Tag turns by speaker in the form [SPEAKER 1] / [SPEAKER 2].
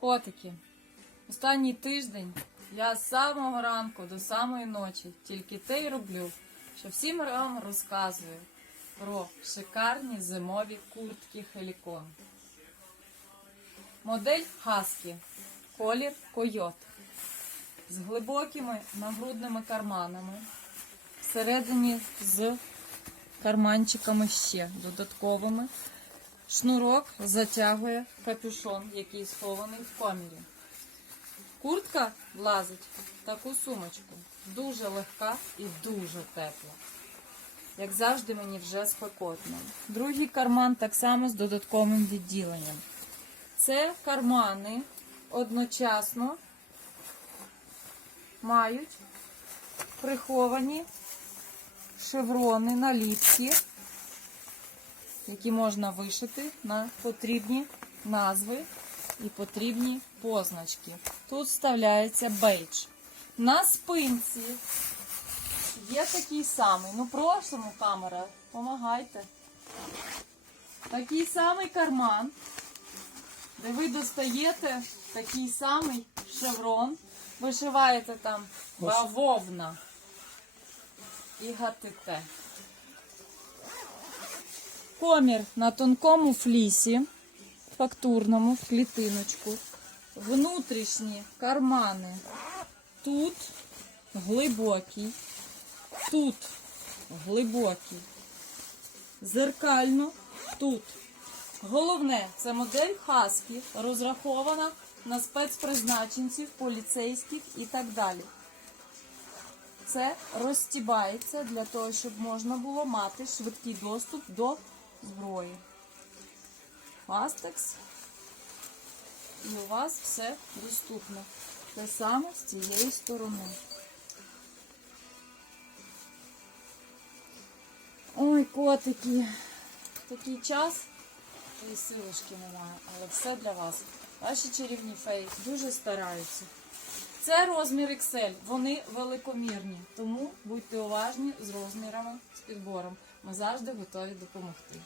[SPEAKER 1] Котики, останній тиждень я з самого ранку до самої ночі тільки те й роблю, що всім вам розказую про шикарні зимові куртки Хелікон. Модель Хаски, колір койот з глибокими нагрудними карманами, всередині з карманчиками ще додатковими. Шнурок затягує капюшон, який схований в комірі. Куртка влазить в таку сумочку. Дуже легка і дуже тепла. Як завжди, мені вже спекотно. Другий карман так само з додатковим відділенням. Це кармани одночасно мають приховані шеврони на ліпці які можна вишити на потрібні назви і потрібні позначки. Тут вставляється бейдж. На спинці є такий самий. Ну, просимо камера, помагайте. Такий самий карман, де ви достаєте такий самий шеврон, вишиваєте там бавовна і гатите. Комір на тонкому флісі, фактурному в клітиночку. Внутрішні кармани. Тут глибокі, тут глибокі. зеркально тут. Головне, це модель хаски, розрахована на спецпризначенців, поліцейських і так далі. Це розстібається для того, щоб можна було мати швидкий доступ до зброї. Фастекс. І у вас все доступно. Те саме з цієї сторони. Ой, котики. Такий час і силушки немає, але все для вас. Ваші чарівні феї дуже стараються. Це розмір XL, вони великомірні, тому будьте уважні з розмірами, з підбором. Ми завжди готові допомогти.